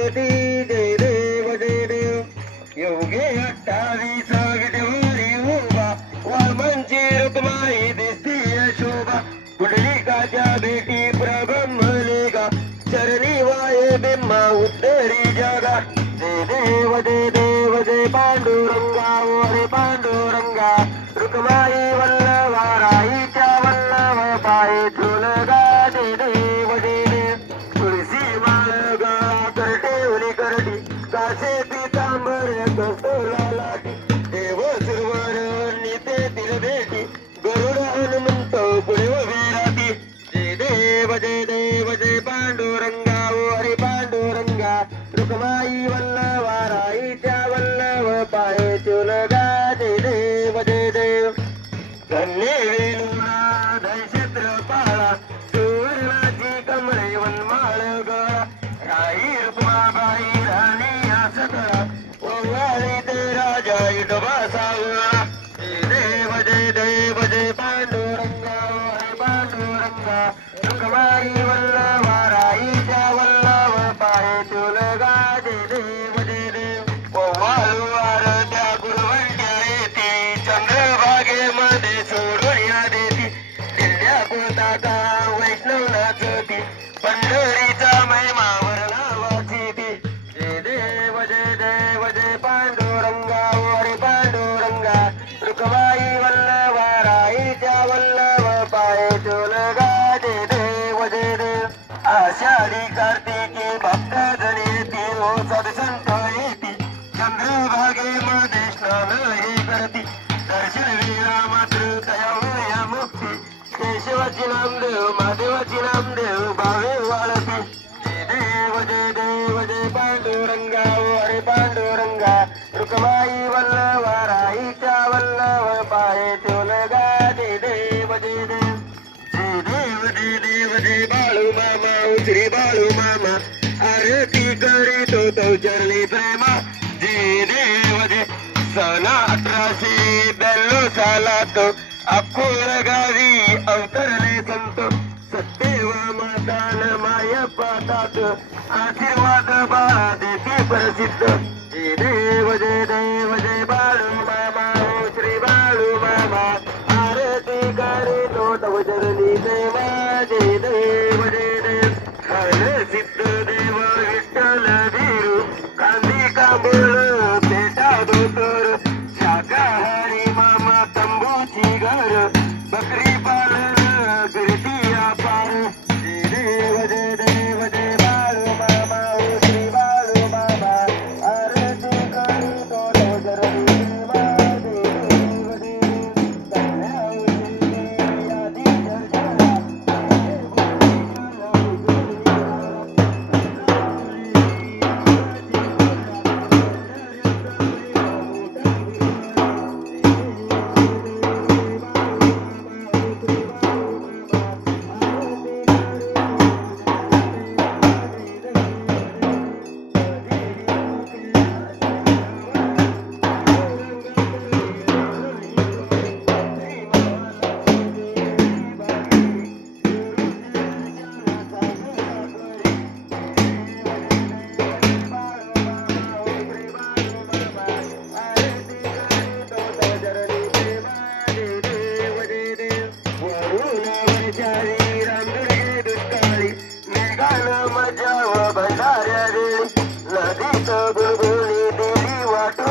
पार्वती जय देव जय देव योगे अट्टारी सागट वारी उभा वामंची रुक्माई देव धन्य वेलुरा धनक्षेत्र पाळा सुवर्णाची कमळे वनमाळ गळा राई रुक्माबाई राणी असतळा ओवाळी ते राजा इटोबा सावळा देव जय देव जय पांडुरंगा पांडुरंगा रुक्माई वल्ला कार्तिके भक्ता जनयति ओ सदसन्तायति चन्द्रभागे मदे स्नानये करति दर्शनवीरामतृतया मया मुक्ति केशवचिनां देव महादेवचिनां देव भावे वाळति जय देव जय देव जय पाण्डुरङ्गा ओ हरे पाण्डुरङ्गा रुकमा सन अठराशे ब्याण्णव साला तो गावी अवतरले संत. सत्यवा मातान माया पातात. आशीर्वाद बा प्रसिद्ध. जे देव जय देव. घर बकरी पाल कर दिया पार तेरे वजह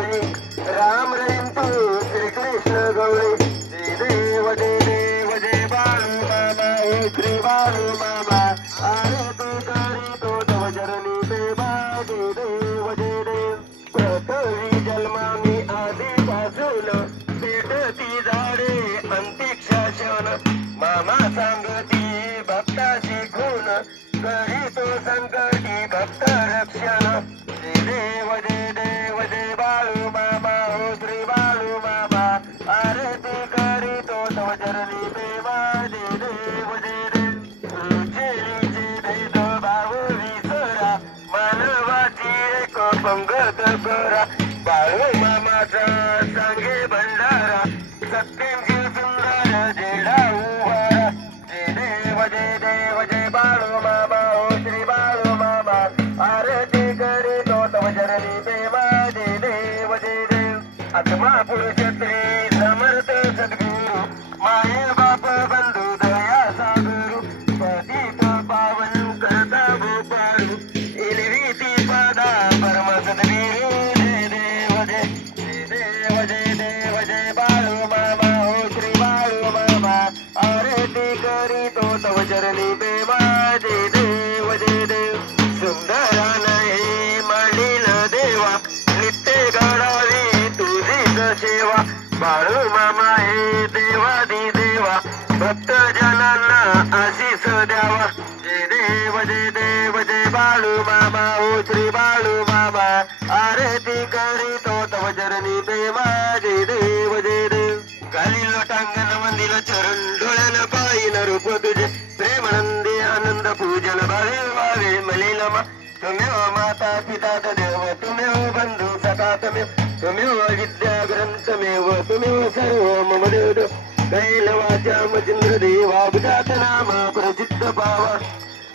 गौरी राम रहीम Thank you. सेवा बाळू मामा हे देवादी देवा भक्त जनांना आशीष द्यावा जय देव जय देव जय बाळू मामा ओ श्री बाळू मामा आरती करी तो तव चरणी देवा जय देव जय देव गाली लोटांगण मंदिर चरण डोळ्यानं पायीन रूप तुझे प्रेमानंदी आनंद पूजन भावे भावे मलिलमा तुम्ही माता पिता देव तुम्ही बंधू सखा तुम्ही तुम्ही विद्या ग्रंथमेव तुम्ही सर्व मम देव कैल मचिंद्र देवा नाम प्रसिद्ध पावा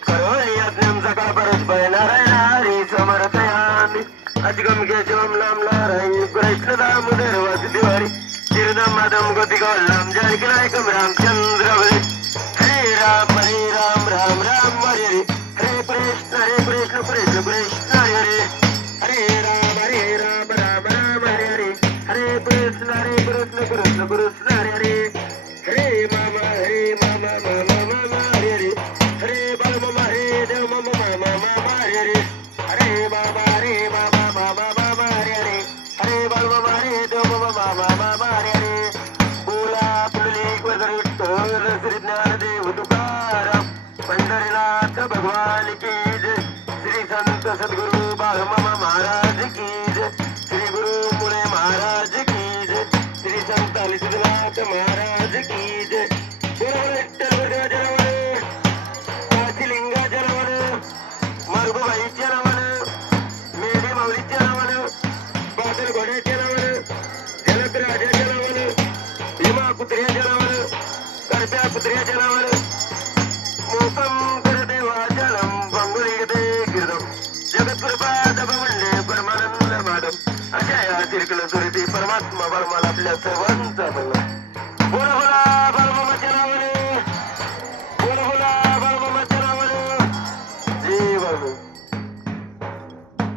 करोली यज्ञम सकाळ परस्पर नारायण हरी समर्थयामी अजगम केशवम नाम नारायण कृष्ण दामोदर वासुदेवारी चिरदम माधम गोतिकालाम जानकी नायकम रामचंद्र हरे हरे राम हरे राम राम राम हरे हरे हरे कृष्ण हरे कृष्ण कृष्ण कृष्ण हरे। रे हरे कृष्ण कृष्ण रे रे हरे मामा हरे मामा मामा मामा रे रे हरे बाल मामा हरे देव मामा मामा मामा रे रे हरे बाबा रे मामा मामा मामा रे रे हरे बाल मामा हरे देव मामा मामा मामा रे रे बोला पुंडलिक वरद विठ्ठल श्री ज्ञानदेव तुकाराम. पंढरीनाथ भगवान की जय. श्री संत सद्गुरु बाळमामा महाराज. స్వామి సిద్ధనాథ మహారాజ్ కీ జయ తిరుమల జనవరు కాశీలింగ జనవరు మరుగు వైద్యనవరు మేడి మౌలి జనవరు బాటలు గొడే జనవరు జలత్రాజ జనవరు భీమా కుత్రియ జనవరు కర్పా కుత్రియ జనవరు परमानंद माधव अशा परमात्मा बरमाला आपल्या सर्वांचा भला